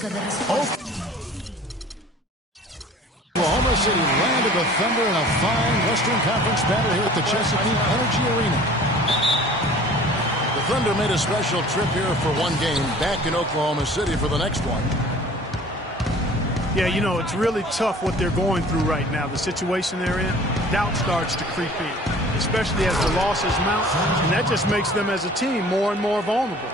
Oklahoma City landed the Thunder in a fine Western Conference banner here at the Chesapeake Energy Arena. The Thunder made a special trip here for one game, back in Oklahoma City for the next one. Yeah, you know, it's really tough what they're going through right now. The situation they're in, doubt starts to creep in, especially as the losses mount, and that just makes them as a team more and more vulnerable.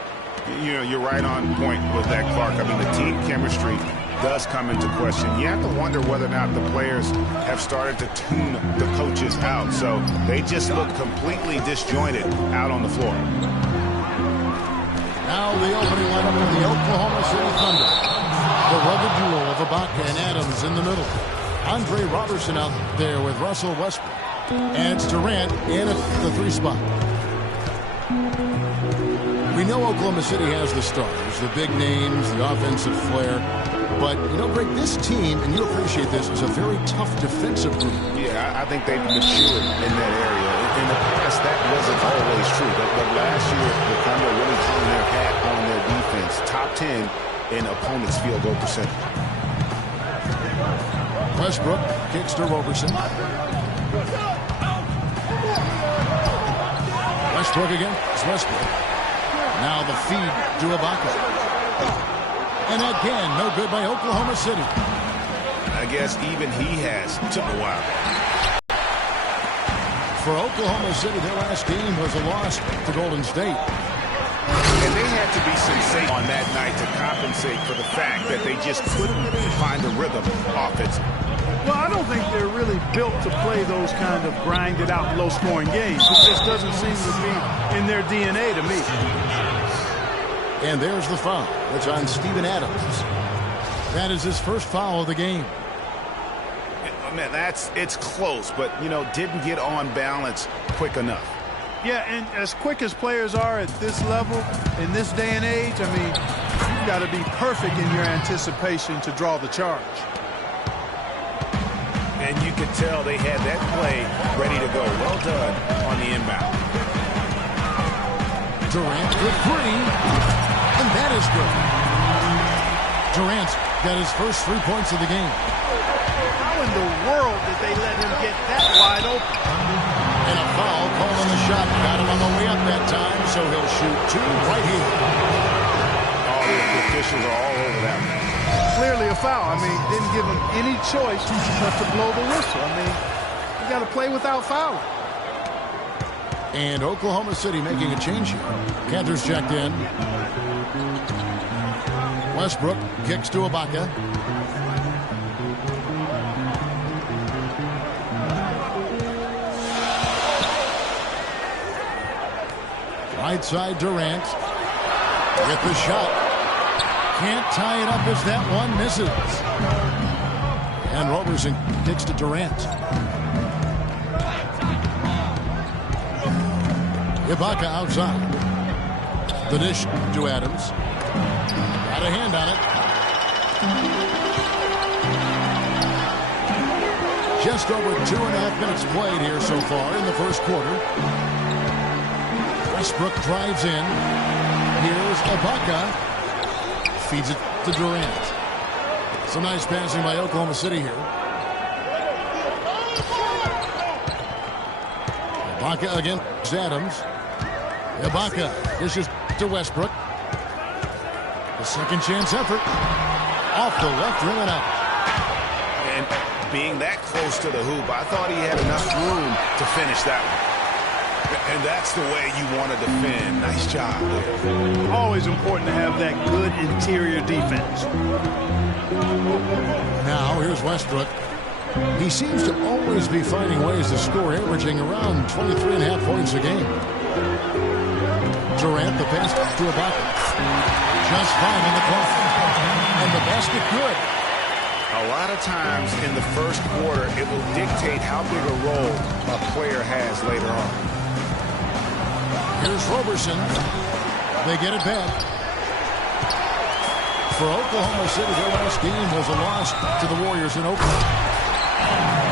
You know, you're right on point with that, Clark. I mean, the team chemistry does come into question. You have to wonder whether or not the players have started to tune the coaches out. So they just look completely disjointed out on the floor. Now the opening lineup of the Oklahoma City Thunder. The rugged duo of Ibaka and Adams in the middle. Andre Robertson out there with Russell Westbrook. And it's Durant in at the 3 spot. We know Oklahoma City has the stars, the big names, the offensive flair. But, you know, Greg, this team, and you appreciate this, is a very tough defensive group. Yeah, I think they've matured in that area. In the past, that wasn't always true. But last year, the Thunder really hung their hat on their defense. Top 10 in opponents' field goal percentage. Westbrook kicks to Robertson. Westbrook again. It's Westbrook. Now the feed to Ibaka. And again, no good by Oklahoma City. I guess even he has took a while. For Oklahoma City, their last game was a loss to Golden State. And they had to be sensational on that night to compensate for the fact that they just couldn't find a rhythm offensively. Well, I don't think they're really built to play those kind of grinded-out, low-scoring games. It just doesn't seem to be in their DNA to me. And there's the foul. It's on Steven Adams. That is his first foul of the game. Man, it's close, but, you know, didn't get on balance quick enough. Yeah, and as quick as players are at this level, in this day and age, I mean, you've got to be perfect in your anticipation to draw the charge. And you could tell they had that play ready to go. Well done on the inbound. Durant with 3, and that is good. Durant's got his first 3 points of the game. How in the world did they let him get that wide open? And a foul called on the shot. Got him on the way up that time, so he'll shoot 2 right here. Oh, the officials are all over that one. Clearly a foul. I mean, didn't give him any choice but to blow the whistle. I mean, you got to play without fouling. And Oklahoma City making a change here. Cantor's checked in. Westbrook kicks to Ibaka. Right side Durant with the shot. Can't tie it up as that one misses. And Robertson kicks to Durant. Ibaka outside. The dish to Adams. Got a hand on it. Just over 2.5 minutes played here so far in the first quarter. Westbrook drives in. Here's Ibaka. Feeds it to Durant. Some nice passing by Oklahoma City here. Ibaka against Adams. Ibaka dishes to Westbrook. The second chance effort. Off the left rim and out. And being that close to the hoop, I thought he had enough room to finish that one. And that's the way you want to defend. Nice job there. Always important to have that good interior defense. Now here's Westbrook. He seems to always be finding ways to score, averaging around 23.5 points a game. Durant, the pass to Ibaka. Just 5 on the clock. And the basket good. A lot of times in the first quarter, it will dictate how big a role a player has later on. Here's Robertson. They get it back. For Oklahoma City, their last game was a loss to the Warriors in Oakland.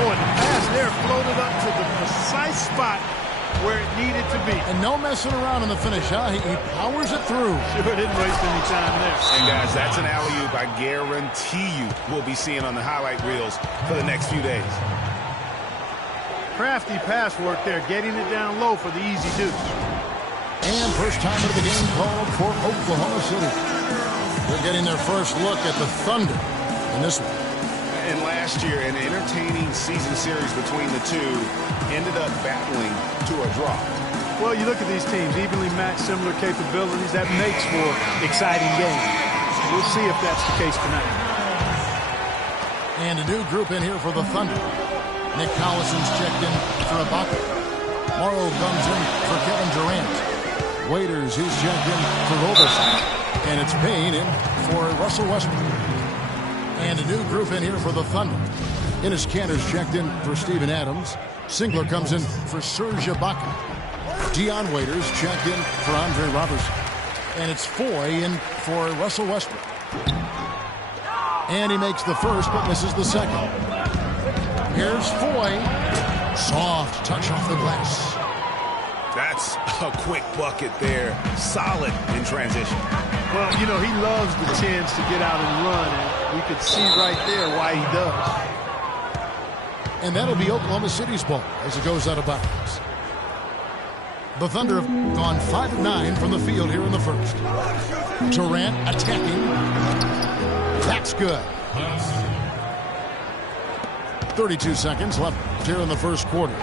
Boy, the pass there floated up to the precise spot where it needed to be. And no messing around in the finish, huh? He powers it through. Sure didn't waste any time there. And guys, that's an alley-oop I guarantee you we'll be seeing on the highlight reels for the next few days. Crafty pass work there, getting it down low for the easy deuce. And first time of the game called for Oklahoma City. They're getting their first look at the Thunder in this one. And last year, an entertaining season series between the two ended up battling to a draw. Well, you look at these teams, evenly matched, similar capabilities. That makes for exciting games. We'll see if that's the case tonight. And a new group in here for the Thunder. Nick Collison's checked in for Ibaka. Morrow comes in for Kevin Durant. Waiters, he's checked in for Roberson. And it's Payne in for Russell Westbrook. And a new group in here for the Thunder. Enes Kanter's checked in for Steven Adams. Singler comes in for Serge Ibaka. Dion Waiters checked in for Andre Robertson. And it's Foy in for Russell Westbrook. And he makes the first but misses the second. Here's Foy. Soft touch off the glass. That's a quick bucket there. Solid in transition. Well, you know, he loves the chance to get out and run, and we could see right there why he does. And that'll be Oklahoma City's ball as it goes out of bounds. The Thunder have gone 5 of 9 from the field here in the first. Durant attacking. That's good. 32 seconds left here in the first quarter.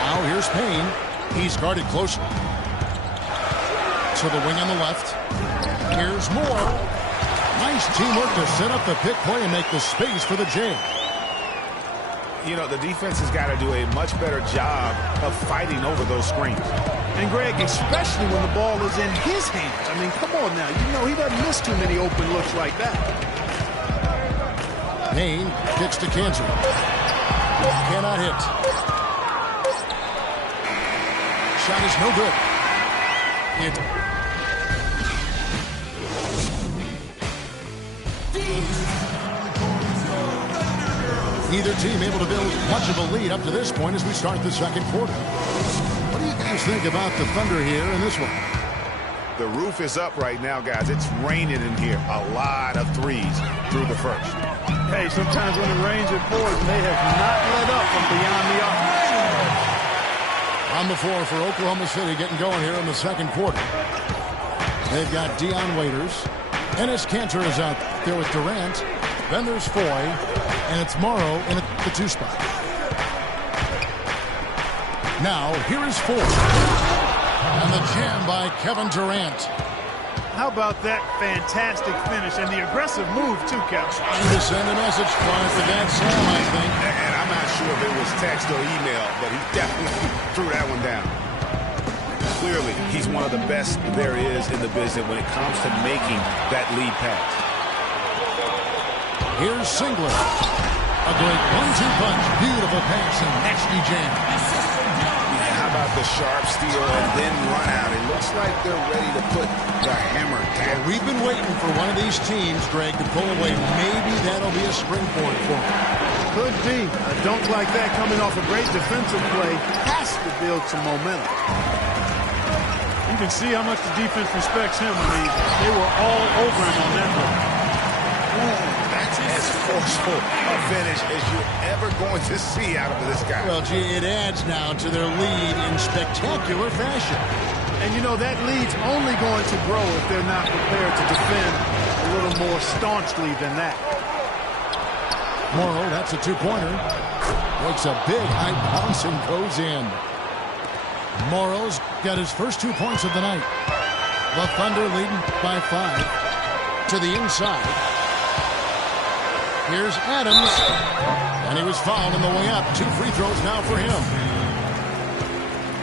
Now here's Payne. He's guarded closely. To the wing on the left. Here's Moore. Nice teamwork to set up the pick play and make the space for the J. You know, the defense has got to do a much better job of fighting over those screens. And, Greg, especially when the ball is in his hands. I mean, come on now. You know he doesn't miss too many open looks like that. Payne kicks to Kanter. Cannot hit. Shot is no good. Neither team able to build much of a lead up to this point as we start the second quarter. What do you guys think about the Thunder here in this one? The roof is up right now, guys. It's raining in here. A lot of threes through the first. Hey, sometimes when it rains, it pours, and they have not let up from beyond the arc. On the floor for Oklahoma City getting going here in the second quarter. They've got Dion Waiters. Enes Kanter is out there with Durant. Then there's Foy, and it's Morrow in the 2 spot. Now, here is Foy. And the jam by Kevin Durant. How about that fantastic finish and the aggressive move, too, Kevin? Trying to send a message, Clark, to that Sam, I think. And I'm not sure if it was text or email, but he definitely threw that one down. Clearly, he's one of the best there is in the business when it comes to making that lead pass. Here's Singler. A great 1-2 punch. Beautiful pass and nasty jam. How about the sharp steal and then run out? It looks like they're ready to put the hammer down. We've been waiting for one of these teams, Greg, to pull away. Maybe that'll be a springboard for them. Could be. A dunk like that coming off a great defensive play has to build some momentum. You can see how much the defense respects him. I mean, they were all over him on that one. That's as forceful a finish as you're ever going to see out of this guy. Well, gee, it adds now to their lead in spectacular fashion. And, you know, that lead's only going to grow if they're not prepared to defend a little more staunchly than that. Morrow, that's a 2-pointer. Makes a big high bounce and goes in. Morrow's got his first 2 points of the night. The Thunder leading by 5 to the inside. Here's Adams, and he was fouled on the way up. 2 free throws now for him.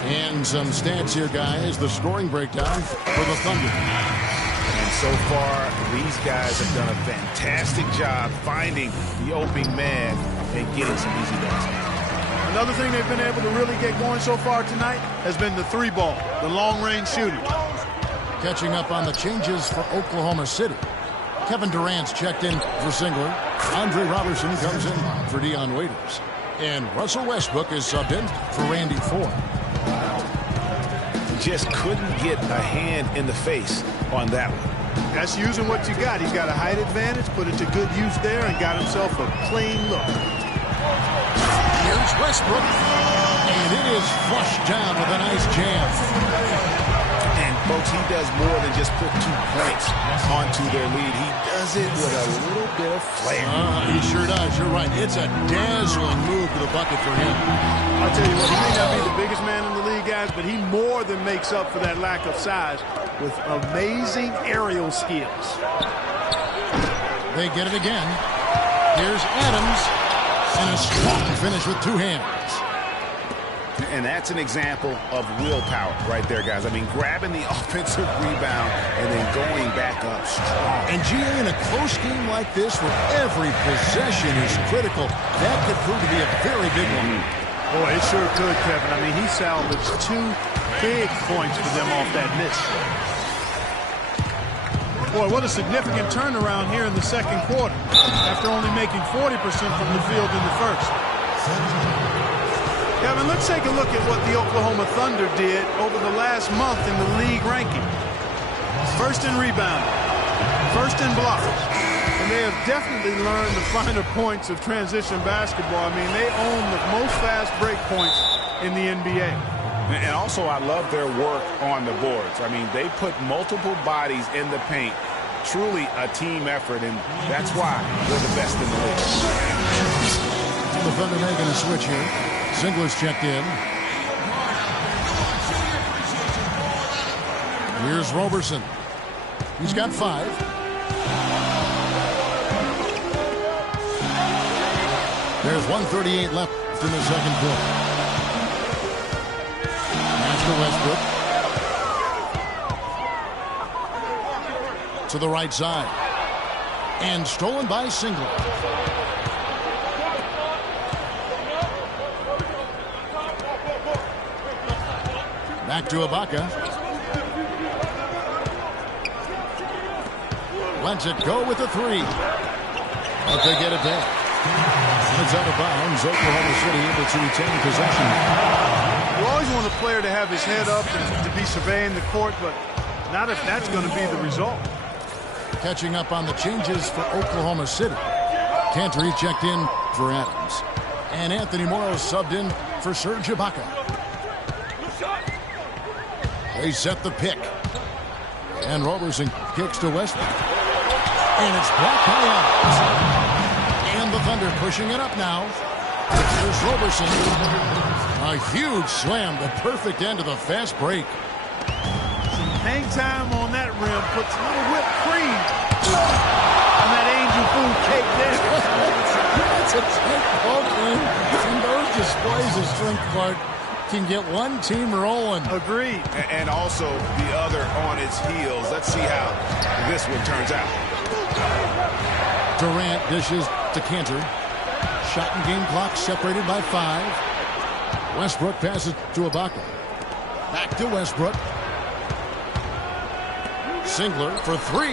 And some stats here, guys. The scoring breakdown for the Thunder. And so far, these guys have done a fantastic job finding the opening man and getting some easy baskets. Another thing they've been able to really get going so far tonight has been the 3-ball, the long-range shooting. Catching up on the changes for Oklahoma City. Kevin Durant's checked in for Singler. Andre Robertson comes in for Dion Waiters. And Russell Westbrook is subbed in for Randy Ford. Just couldn't get a hand in the face on that one. That's using what you got. He's got a height advantage, put it to good use there, and got himself a clean look. Here's Westbrook, and it is flushed down with a nice jam. And, folks, he does more than just put 2 points onto their lead. He does it with a little bit of flair. He sure does. You're right. It's a dazzling move to the bucket for him. I'll tell you what, he may not be the biggest man in the league, guys, but he more than makes up for that lack of size with amazing aerial skills. They get it again. Here's Adams, and a strong finish with 2 hands. And that's an example of willpower right there, guys. I mean, grabbing the offensive rebound and then going back up strong. And GA, in a close game like this where every possession is critical, that could prove to be a very big one. Boy, it sure could, Kevin. I mean, he salvaged 2 big points for them off that miss. Boy, what a significant turnaround here in the second quarter after only making 40% from the field in the first. Kevin, let's take a look at what the Oklahoma Thunder did over the last month in the league ranking. First in rebounding, first in blocks, and they have definitely learned the finer points of transition basketball. I mean, they own the most fast break points in the NBA. And also, I love their work on the boards. I mean, they put multiple bodies in the paint. Truly a team effort, and that's why they're the best in the league. The Thunder making a switch here. Singler's checked in. Here's Roberson. He's got 5. There's 1:38 left in the second quarter. Master Westbrook. To the right side. And stolen by Singler. Back to Ibaka. Lets it go with the 3. But they get it back. It's out of bounds. Oklahoma City able to retain possession. You always want a player to have his head up and to be surveying the court, but not if that's going to be the result. Catching up on the changes for Oklahoma City. Cantor checked in for Adams. And Anthony Morrow subbed in for Serge Ibaka. They set the pick. And Roberson kicks to Westbrook. And it's blocked by Adams. And the Thunder pushing it up now. Here's Roberson. A huge slam, the perfect end of the fast break. Hang time on that rim puts a little whipped cream on that angel food cake there. It's a tight ball game. And those displays of strength, Clark, can get one team rolling. Agreed. And also the other on its heels. Let's see how this one turns out. Durant dishes to Cantor. Shot and game clock separated by 5. Westbrook passes to Ibaka. Back to Westbrook. Singler for 3.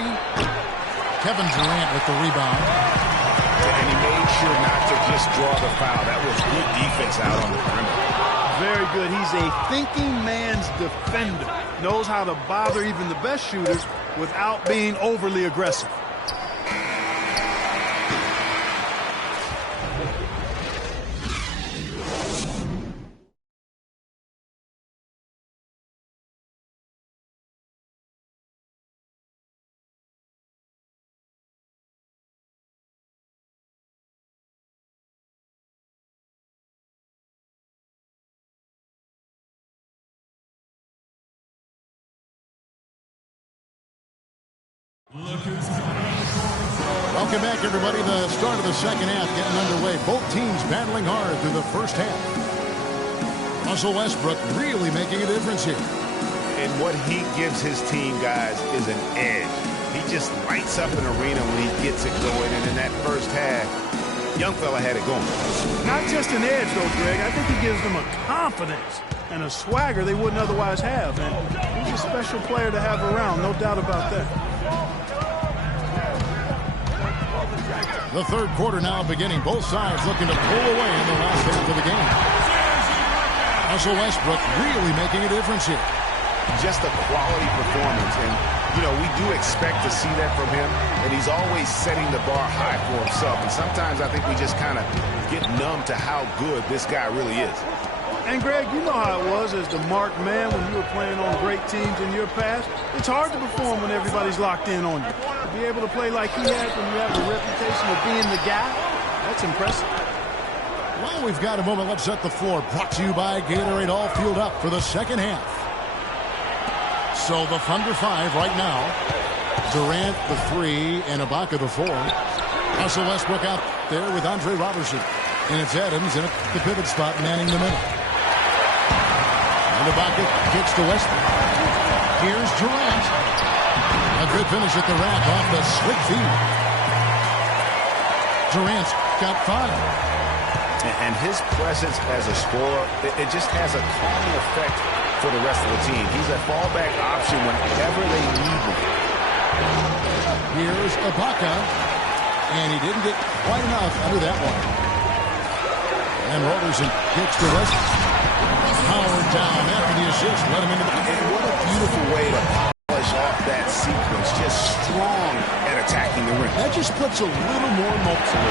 Kevin Durant with the rebound. And he made sure not to just draw the foul. That was good defense out on the perimeter. Very good. He's a thinking man's defender. Knows how to bother even the best shooters without being overly aggressive. Welcome back, everybody. The start of the second half getting underway. Both teams battling hard through the first half. Russell Westbrook really making a difference here. And what he gives his team, guys, is an edge. He just lights up an arena when he gets it going. And in that first half, young fella had it going. Not just an edge, though, Greg. I think he gives them a confidence and a swagger they wouldn't otherwise have. And he's a special player to have around, no doubt about that. The third quarter now beginning. Both sides looking to pull away in the last half of the game. Russell Westbrook really making a difference here. Just a quality performance, and you know, we do expect to see that from him, and he's always setting the bar high for himself, and sometimes I think we just kind of get numb to how good this guy really is. And Greg, you know how it was as the marked man when you were playing on great teams in your past. It's hard to perform when everybody's locked in on you. To be able to play like he has when you have the reputation of being the guy, that's impressive. Well, we've got a moment. Let's set the floor. Brought to you by Gatorade. All fueled up for the second half. So the Thunder 5 right now. Durant the 3 and Ibaka the 4. Russell Westbrook out there with Andre Robertson. And it's Adams in the pivot spot manning the middle. And Ibaka kicks to Westbrook. Here's Durant. A good finish at the rack off the slick feed. Durant's got 5. And his presence as a scorer, it just has a calming effect for the rest of the team. He's a fallback option whenever they need him. Here's Ibaka. And he didn't get quite enough under that one. And Robertson kicks to Westbrook. Howard down after the assist. Let him into the... And what a beautiful way to polish off that sequence. Just strong at attacking the rim. That just puts a little more momentum.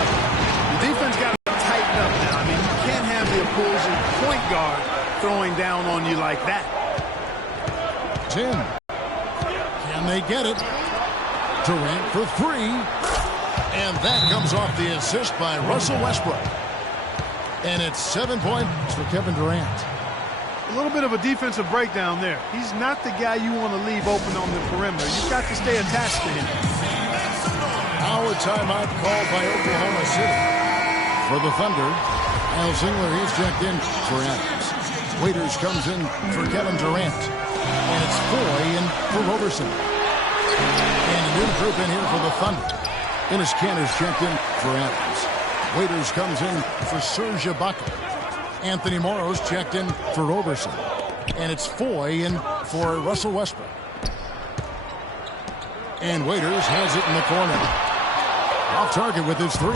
The defense got to tighten up now. I mean, you can't have the opposing point guard throwing down on you like that. 10. Can they get it? Durant for 3. And that comes off the assist by Russell Westbrook. And it's 7 points for Kevin Durant. A little bit of a defensive breakdown there. He's not the guy you want to leave open on the perimeter. You've got to stay attached to him. Our timeout called by Oklahoma City. For the Thunder, Al Zingler, he's checked in for Adams. Waiters comes in for Kevin Durant. And it's Foy in for Roberson. And a new group in here for the Thunder. Enes Kanter's checked in for Adams. Waiters comes in for Serge Ibaka. Anthony Morrow's checked in for Roberson. And it's Foy in for Russell Westbrook. And Waiters has it in the corner. Off target with his 3.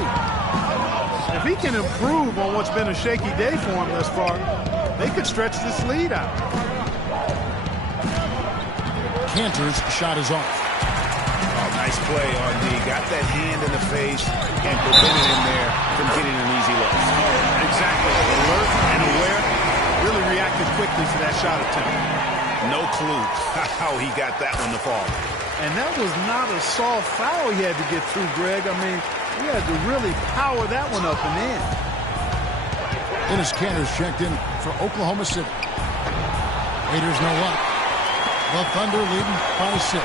If he can improve on what's been a shaky day for him thus far, they could stretch this lead out. Kanter's shot is off. Oh, nice play on D. Got that hand in the face and prevented him there from getting an easy look. Exactly. Alert and aware. Really reacted quickly to that shot attempt. No clue how he got that one to fall. And that was not a soft foul he had to get through, Greg. I mean, he had to really power that one up and in. Enes Kanter's checked in for Oklahoma City. Raiders no luck. The Thunder leading by 6.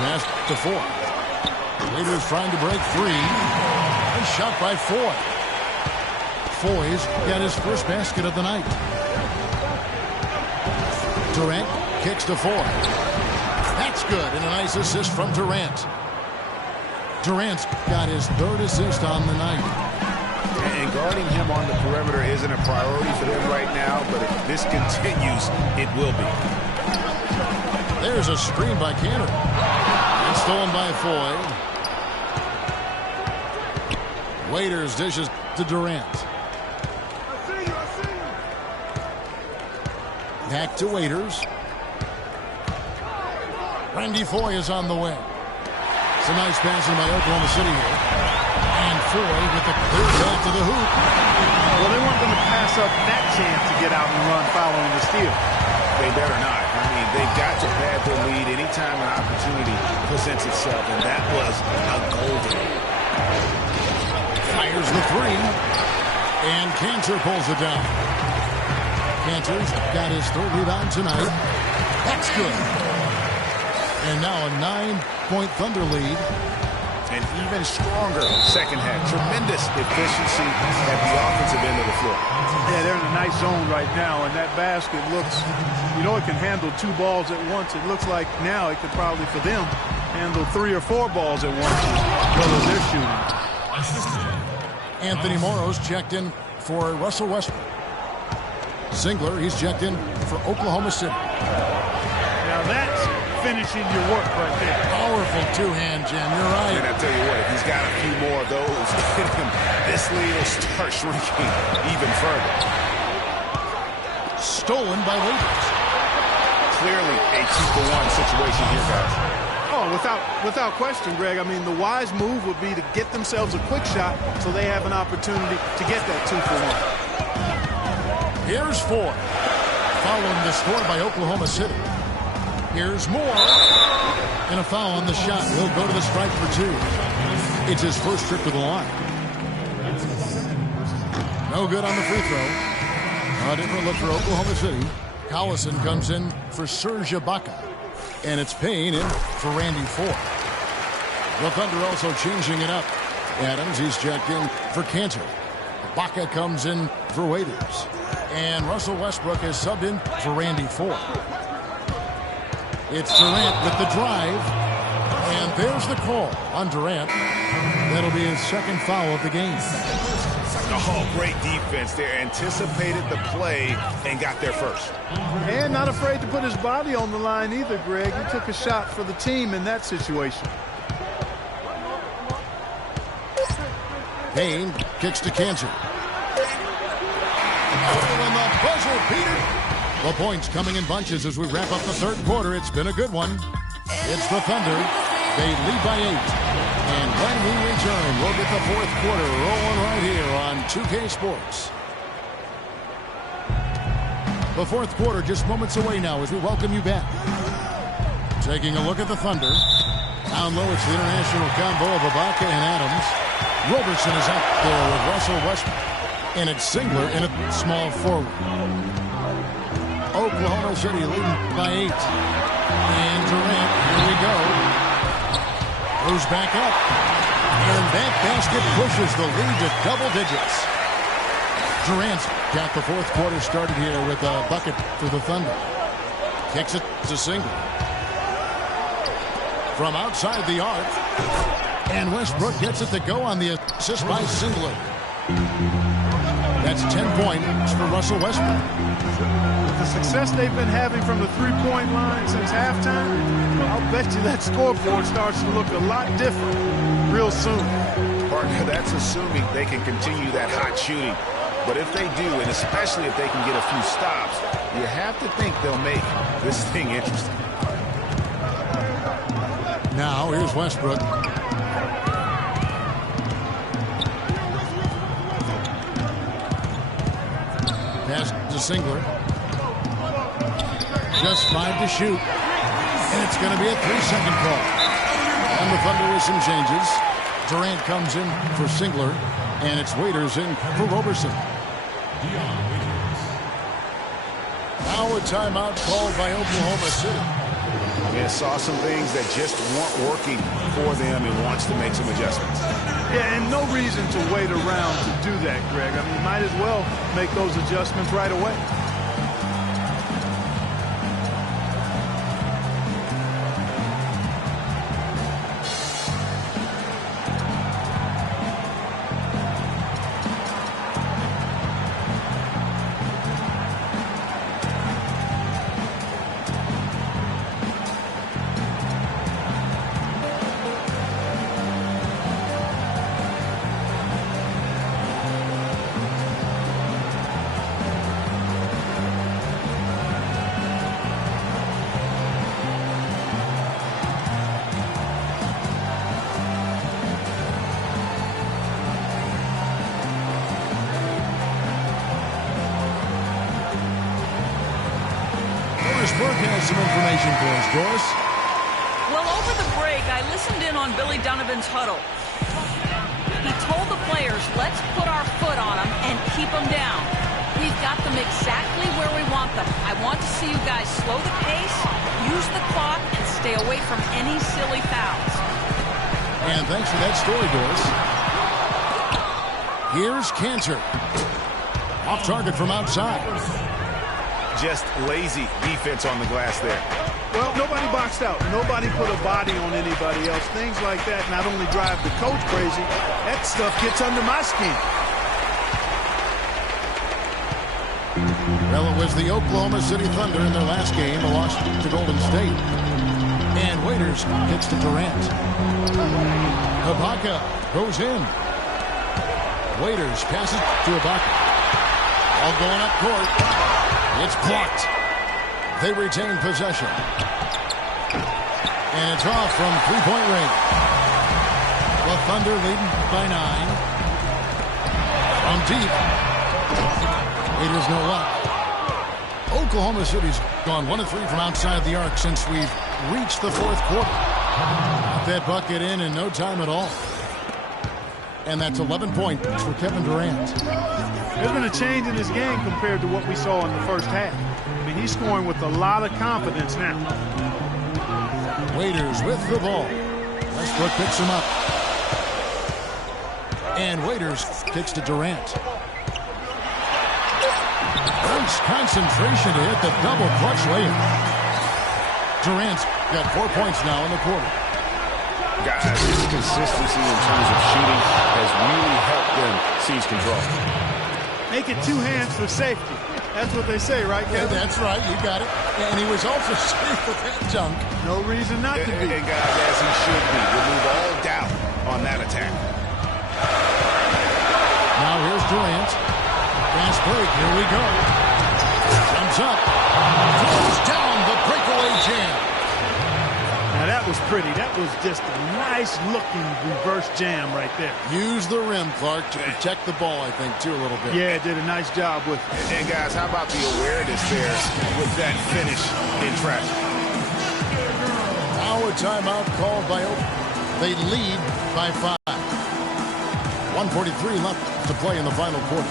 Pass to 4. Raiders trying to break 3. And shot by Foy. Foy's got his first basket of the night. Durant kicks to Foy. That's good, and a nice assist from Durant. Durant's got his 3rd assist on the night. And guarding him on the perimeter isn't a priority for them right now, but if this continues, it will be. There's a screen by Kanter. And stolen by Foy. Waiters dishes to Durant. Back to Waiters. Randy Foy is on the way. It's a nice passing by Oklahoma City here. And Foy with the clear path to the hoop. Well, they weren't going to pass up that chance to get out and run following the steal. They better not. I mean, they've got to pad their lead anytime an opportunity presents itself, and that was a golden. Fires the 3. And Kanter pulls it down. Kanter's got his 3rd rebound tonight. That's good. And now a 9-point Thunder lead. An even stronger second half. Tremendous efficiency at the offensive end of the floor. Yeah, they're in a nice zone right now, and that basket looks, you know, it can handle 2 balls at once. It looks like now it could probably, for them, handle 3 or 4 balls at once as well as they're shooting. Anthony Morrow's checked in for Russell Westbrook. Zingler, he's checked in for Oklahoma City. Now that's finishing your work right there. Powerful two-hand jam. You're right. And I tell you what, if he's got a few more of those, this lead will start shrinking even further. Stolen by Waiters. Clearly a 2-for-1 situation here, guys. Oh, without question, Greg. I mean, the wise move would be to get themselves a quick shot so they have an opportunity to get that 2-for-1. Here's Ford. Following the score by Oklahoma City. Here's Moore. And a foul on the shot. He'll go to the strike for 2. It's his first trip to the line. No good on the free throw. A different look for Oklahoma City. Collison comes in for Serge Ibaka. And it's Payne in for Randy Ford. The Thunder also changing it up. Adams, he's checked in for Cantor. Ibaka comes in for Waiters. And Russell Westbrook is subbed in for Randy Ford. It's Durant with the drive. And there's the call on Durant. That'll be his second foul of the game. Oh, great defense there. Anticipated the play and got there first. And not afraid to put his body on the line either, Greg. He took a shot for the team in that situation. Payne kicks to Cantor. Oh, and the buzzer beater. The points coming in bunches as we wrap up the third quarter. It's been a good one. It's the Thunder. They lead by 8. And when we return, we'll get the fourth quarter rolling right here on 2K Sports. The fourth quarter just moments away now as we welcome you back. Taking a look at the Thunder. Down low, it's the international combo of Ibaka and Adams. Roberson is up there with Russell Westbrook. And it's Singler in a small forward. Oklahoma City leading by 8. And Durant, here we go. Goes back up. And that basket pushes the lead to double digits. Durant's got the fourth quarter started here with a bucket for the Thunder. Kicks it to Singler. From outside the arc. And Westbrook gets it to go on the assist by Singler. That's 10 points for Russell Westbrook. The success they've been having from the three-point line since halftime, I'll bet you that scoreboard starts to look a lot different real soon. Partner, that's assuming they can continue that hot shooting. But if they do, and especially if they can get a few stops, you have to think they'll make this thing interesting. Now, here's Westbrook. Pass to Singler. Just 5 to shoot. And it's going to be a 3-second call. And the Thunder with some changes. Durant comes in for Singler. And it's Waiters in for Roberson. Now a timeout called by Oklahoma City. Yeah, saw some things that just weren't working for them and wants to make some adjustments. Yeah, and no reason to wait around to do that, Greg. I mean, you might as well make those adjustments right away. Brooke has some information for us, Doris. Well, over the break, I listened in on Billy Donovan's huddle. He told the players, let's put our foot on them and keep them down. We've got them exactly where we want them. I want to see you guys slow the pace, use the clock, and stay away from any silly fouls. And thanks for that story, Doris. Here's Cantor. Off target from outside. Just lazy defense on the glass there. Well, nobody boxed out. Nobody put a body on anybody else. Things like that not only drive the coach crazy, that stuff gets under my skin. Well, it was the Oklahoma City Thunder in their last game, a loss to Golden State. And Waiters gets to Durant. Ibaka goes in. Waiters passes to Ibaka. All going up court. It's blocked. They retain possession. And it's off from three-point range. The Thunder leading by 9. From deep. Waiters no luck. Oklahoma City's gone 1 of 3 from outside the arc since we've reached the fourth quarter. Got that bucket in no time at all. And that's 11 points for Kevin Durant. There's been a change in his game compared to what we saw in the first half. I mean, he's scoring with a lot of confidence now. Waiters with the ball. Westbrook picks him up. And Waiters kicks to Durant. Nice concentration to hit the double clutch layup. Durant's got 4 points now in the quarter. Guys, this consistency in terms of shooting has really helped them seize control. Make it 2 hands for safety. That's what they say, right, Kevin? Yeah, that's right. You got it. And he was also safe with that dunk. No reason not to be. And guys, as he should be. Remove all doubt on that attack. Now here's Durant. Fast break. Here we go. Jumps up. Throws down the breakaway jam. Now that was pretty. That was just a nice-looking reverse jam right there. Use the rim, Clark, to protect the ball, I think, too, a little bit. Yeah, did a nice job with it. And guys, how about the awareness there with that finish in traffic? Now a timeout called by Oakland. They lead by 5. 1:43 left to play in the final quarter.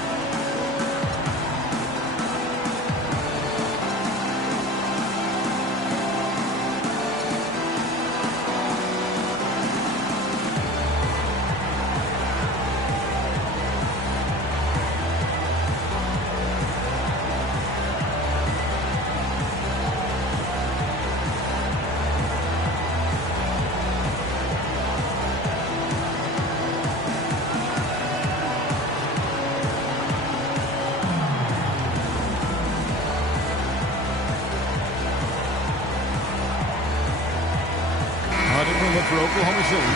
For Oklahoma City.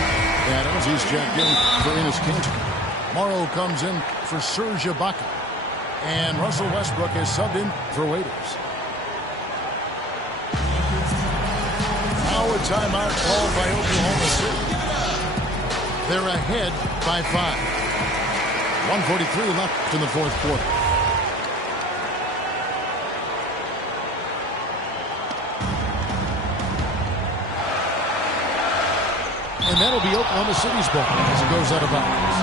Adams, he's checked in for Enes Kanter. Morrow comes in for Serge Ibaka. And Russell Westbrook is subbed in for Waiters. Now a timeout called by Oklahoma City. They're ahead by 5. 1:43 left in the fourth quarter. And that'll be Oklahoma City's ball as it goes out of bounds.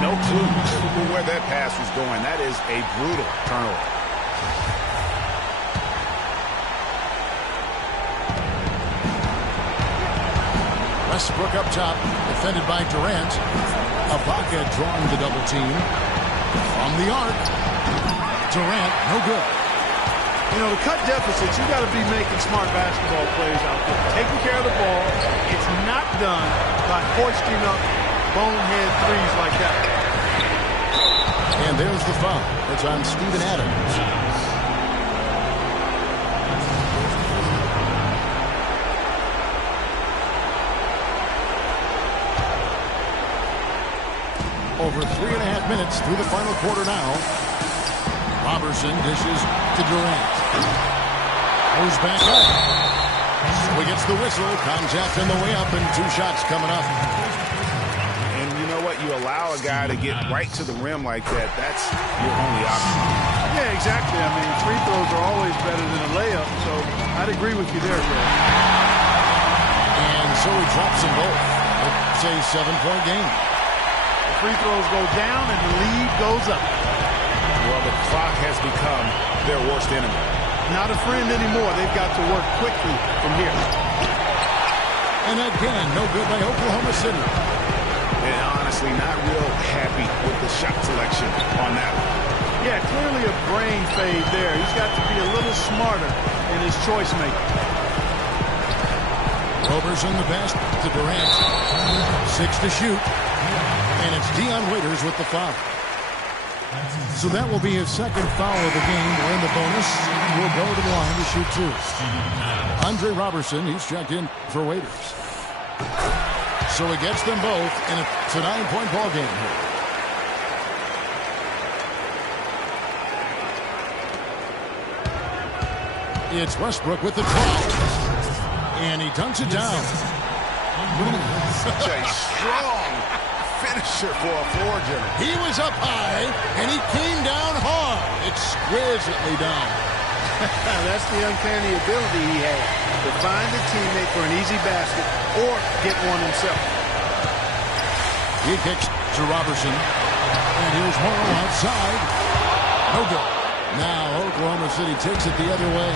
No clue where that pass was going. That is a brutal turnover. Westbrook up top, defended by Durant. Ibaka drawing the double team. From the arc. Durant, no good. You know, to cut deficits, you got to be making smart basketball plays out there. Taking care of the ball. It's not done by hoisting up bonehead threes like that. And there's the foul. It's on Steven Adams. Over 3.5 minutes through the final quarter now. Robertson dishes to Durant. Goes back up. So he gets the whistle. Contact on the way up and 2 shots coming up. And you know what? You allow a guy to get right to the rim like that. That's your only option. Yeah, exactly. I mean, free throws are always better than a layup, so I'd agree with you there, Greg. And so he drops them both. It's a 7-point game. The free throws go down and the lead goes up. Well, the clock has become their worst enemy. Not a friend anymore. They've got to work quickly from here. And again, no good by Oklahoma City. And honestly, not real happy with the shot selection on that one. Yeah, clearly a brain fade there. He's got to be a little smarter in his choice making. Robertson the pass to Durant. 6 to shoot. And it's Dion Waiters with the foul. So that will be his second foul of the game. We're in the bonus. We'll go to the line to shoot two. Andre Robertson, he's checked in for Waiters. So he gets them both, and it's a 9-point ball game here. It's Westbrook with the 12. And he dunks it down. Such a strong finisher for a floor general. He was up high, and he came down hard. Exquisitely done. That's the uncanny ability he had to find a teammate for an easy basket or get one himself. He kicks to Robertson. And here's Morrow outside. No good. Now Oklahoma City takes it the other way.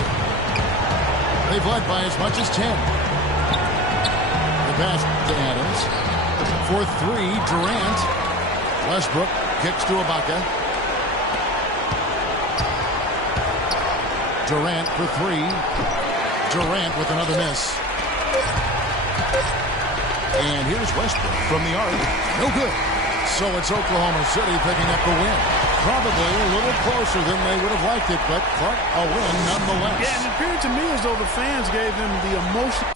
They've led by as much as 10. The pass to Adams. For three, Durant. Westbrook kicks to Ibaka. Durant for three. Durant with another miss. And here's Westbrook from the arc. No good. So it's Oklahoma City picking up the win. Probably a little closer than they would have liked it, but Clark, a win nonetheless. Yeah, and it appeared to me as though the fans gave them the emotion.